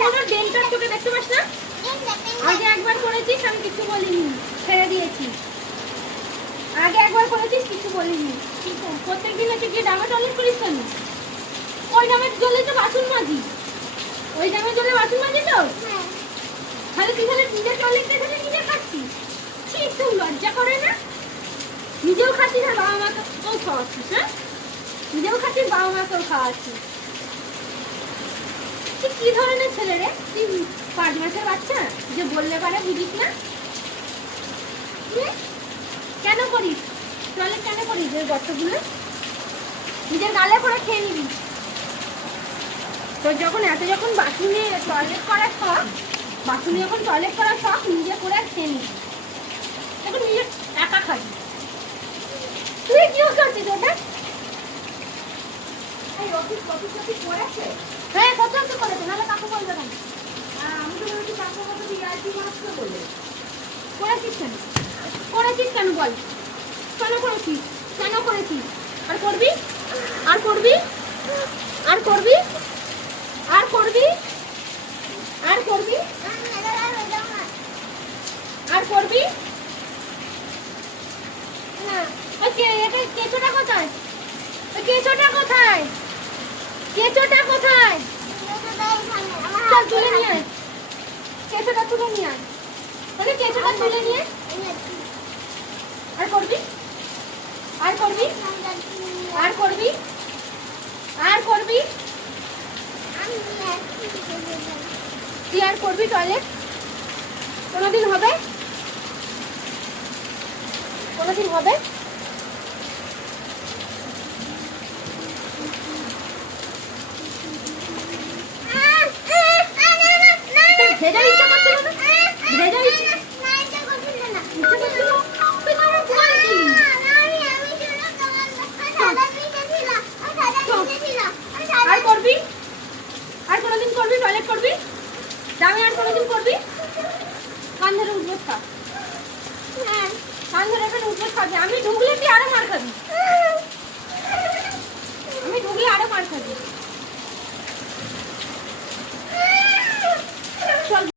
কতগুলো ডেন্টার তোকে দেখতে পাস না? আগে একবার করেছিস আমি কিছু বলিনি, ছেড়ে দিয়েছি। আগে একবার করেছিস কিছু বলিনি। প্রত্যেকদিন হচ্ছে গিয়ে ডামে টয়লেট করিস কেন? ওই ডামের জলে তো বাসন মাজি, ওই ডামের জলে বাসন মাজি তো। তাহলে তুই তাহলে নিজের টয়লেটটা এখানে নিজে খাচ্ছিস? ছি, একটু লজ্জা করে না? নিজেও খাচ্ছিস আর বাবা মাকেও খাওয়াচ্ছিস। হ্যাঁ, নিজেও খাচ্ছিস, বাবা মাকেও খাওয়াচ্ছিস। তুই কি ধরনের ছেলে রে? তুই 5 মাসের বাচ্চা যে বললে পারে বুঝিস না? কেন করিস টয়লেট? কেন করিস ওই গর্তগুলো? নিজের গালে করে খেয়ে নিবি। তোর যখন যখন বাথরুমে টয়লেট করার শখ, বাথরুমে যখন টয়লেট করার শখ, নিজে করে খেয়ে নিবি। এখন নিজে একা খাবি। তুই কি করছিস ওটা? হ্যাঁ, কত কত করেছে, নাহলে কাকু বলবে কেন? আমি তো বলছি কাকু কত বিআইপি মাত্র বলে করেছিস কেন? করেছিস কেন বল? কেন করেছিস? কেন করেছিস? আর করবি? আর করবি? আর করবি? আর করবি? আর করবি? আর করবি? এটা কেঁচোটা কোথায়? কেঁচোটা কোথায়? কেঁচোটা কোথায়? চল তুলে নিয়ে আয়, কেঁচোটা তুলে নিয়ে আয়। তাহলে কেঁচোটা তুলে নিয়ে আর করবি? আর করবি? আর করবি? আর করবি? তুই আর করবি টয়লেট? কোনোদিন হবে? কোনোদিন হবে? ভেজার ইচ্ছা করছিল না? ভেজার ইচ্ছা করছিল? তুই তো আমার বলছিস। আর করবি? আর কোনোদিন করবি টয়লেট করবি? দামে আর কোনোদিন করবি? কান ধরে উঠবস খা, কান ধরে এখানে উঠবস খাবি। আমি ঢুকলে তুই আরো মার